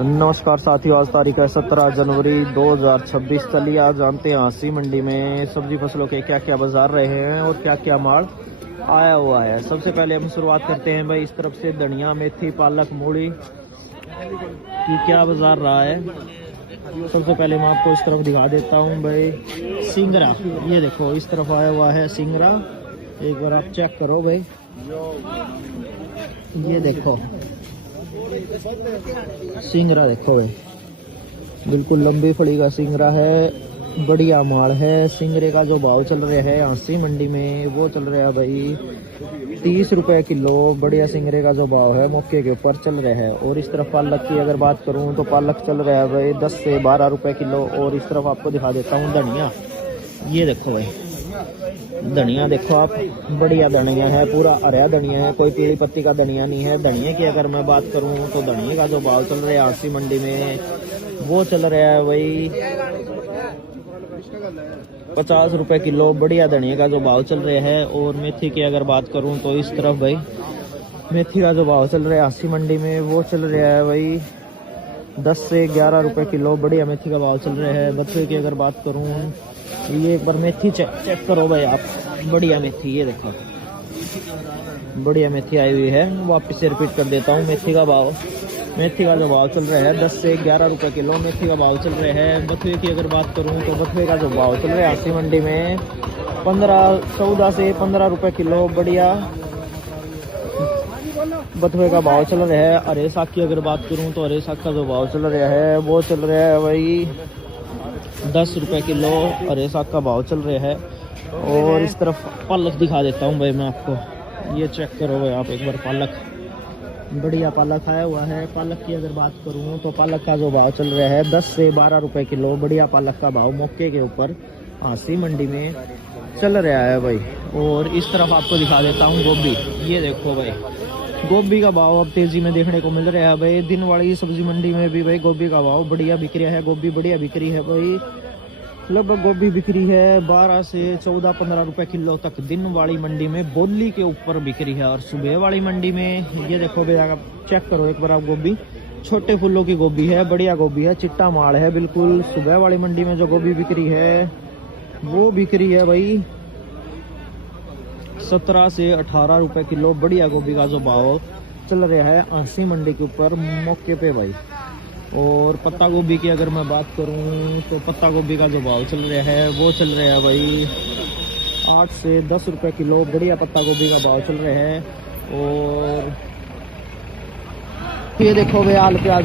नमस्कार साथियों, आज तारीख है 17 जनवरी 2026। चलिए आज जानते हैं हांसी मंडी में सब्जी फसलों के क्या क्या बाजार रहे हैं और क्या क्या माल आया हुआ है। सबसे पहले हम शुरुआत करते हैं भाई इस तरफ से धनिया, मेथी, पालक, मूली की क्या बाजार रहा है। सबसे पहले मैं आपको इस तरफ दिखा देता हूँ भाई सिंगरा। ये देखो इस तरफ आया हुआ है सिंगरा, एक बार आप चेक करो भाई। ये देखो सिंगरा देखो भाई, बिल्कुल लंबी फड़ी का सिंगरा है, बढ़िया माल है। सिंगरे का जो भाव चल रहा है हांसी मंडी में वो चल रहा है भाई 30 रुपए किलो। बढ़िया सिंगरे का जो भाव है मौके के ऊपर चल रहा है। और इस तरफ पालक की अगर बात करूं तो पालक चल रहा है भाई 10 से 12 रुपए किलो। और इस तरफ आपको दिखा देता हूं धनिया। ये देखो भाई धनिया देखो आप, बढ़िया धनिया है, पूरा हरा धनिया है, कोई पीली पत्ती का धनिया नहीं है। धनिया की अगर मैं बात करूं तो धनिया का जो भाव चल रहा है हांसी मंडी में वो चल रहा है भाई 50 रुपए किलो। बढ़िया धनिया का जो भाव चल रहा है। और मेथी की अगर बात करूं तो इस तरफ भाई मेथी का जो भाव चल रहा है हांसी मंडी में वो चल रहा है भाई 10 से 11 रुपए किलो। बढ़िया मेथी का भाव चल रहा है। बथुए की अगर बात करूं, ये एक बार मेथी चेक करो भाई आप, बढ़िया मेथी। ये देखो बढ़िया मेथी आई हुई है। वापस से रिपीट कर देता हूँ मेथी का भाव। मेथी का जो भाव चल रहा है 10 से 11 रुपए किलो मेथी का भाव चल रहा है। बथुए की अगर बात करूँ तो बथुए का जो भाव चल रहा है हांसी मंडी में 14 से 15 रुपए किलो। बढ़िया बथुए का भाव चल रहा है। हरे साग की अगर बात करूं तो हरे साग का जो भाव चल रहा है वो चल रहा है भाई 10 रुपए किलो। हरे साग का भाव चल रहा है। और इस तरफ पालक दिखा देता हूं भाई मैं आपको। ये चेक करो भाई आप एक बार, पालक बढ़िया पालक आया हुआ है। पालक की अगर बात करूं तो पालक का जो भाव चल रहा है 10 से 12 रुपए किलो। बढ़िया पालक का भाव मौके के ऊपर हांसी मंडी में चल रहा है भाई। और इस तरफ आपको दिखा देता हूँ गोभी। ये देखो भाई गोभी का भाव अब तेजी में देखने को मिल रहा है भाई। दिन वाली सब्जी मंडी में भी भाई गोभी का भाव बढ़िया बिक रहा है। गोभी बढ़िया बिक्री है भाई, लगभग गोभी बिक्री है 12 से 14-15 रुपए किलो तक दिन वाली मंडी में बोली के ऊपर बिक्री है। और सुबह वाली मंडी में ये देखो भाई आप चेक करो एक बार आप, गोभी छोटे फूलों की गोभी है, बढ़िया गोभी है, चिट्टा माल है बिल्कुल। सुबह वाली मंडी में जो गोभी बिक्री है वो बिक्री है भाई 17 से 18 रुपए किलो। बढ़िया गोभी का जो भाव चल रहा है हांसी मंडी के ऊपर मौके पे भाई। और पत्ता गोभी की अगर मैं बात करूं तो पत्ता गोभी का जो भाव चल रहा है वो चल रहा है भाई 8 से 10 रुपए किलो। बढ़िया पत्ता गोभी का भाव चल रहा है। और ये देखो भाई आलू प्याज